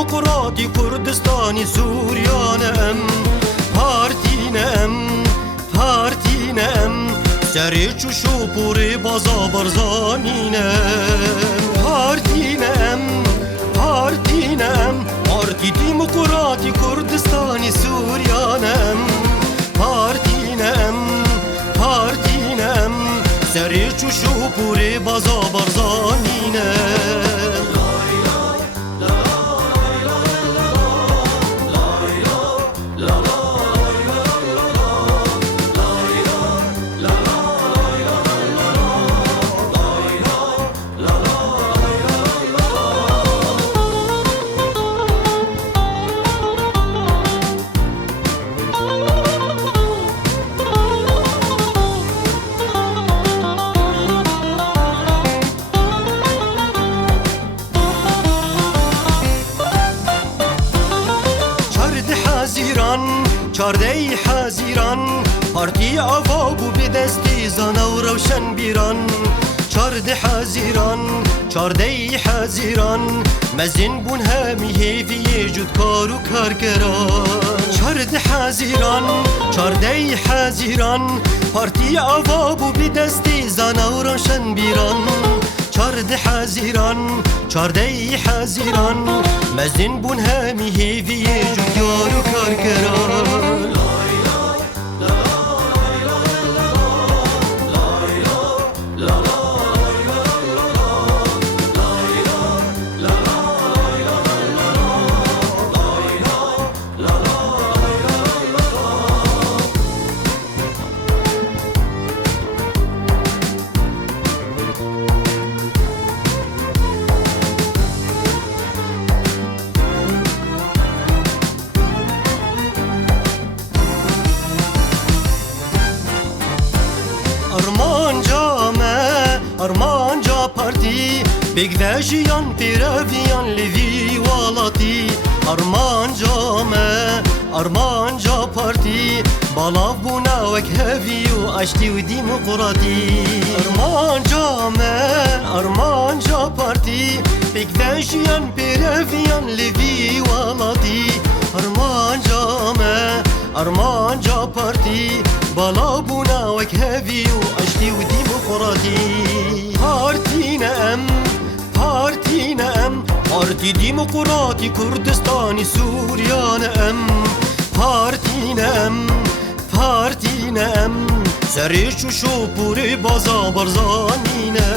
دموکراتی کردستانی سوریانه ام پارتینه ام پارتینه ام سری چوشو پوری بازا برزانینه پارتینه ام پارتینه ام پارتی دموکراتی کردستانی سوریانه ام پارتینه ام پارتینه ام سری چوشو پوری بازا برزانینه چارده حزیران پارتی آوابو به دستی زانه و روشن بیران چارده حزیران چارده حزیران مزین بون همی هیوی جودکار و کارگران چارده حزیران چارده حزیران پارتی آوابو به دستی زانه و روشن بیران چارده حزیران چارده حزیران مزین بون همی هیوی جودکار و کارگران Armanca parti Bigvejiyan piraviyan levi walati Armanca me Armanca parti Balav buna vek hevi u aşti u demokrati Armanca me Armanca parti Bigvejiyan piraviyan levi walati Armanca me Armanca parti Balav buna vek hevi u aşti u demokrati پارتینه ام پارتینه ام پارتی دموکراتی کردستانی سوریانه ام پارتینه ام پارتینه ام سری چوشو پوری بازا برزانینه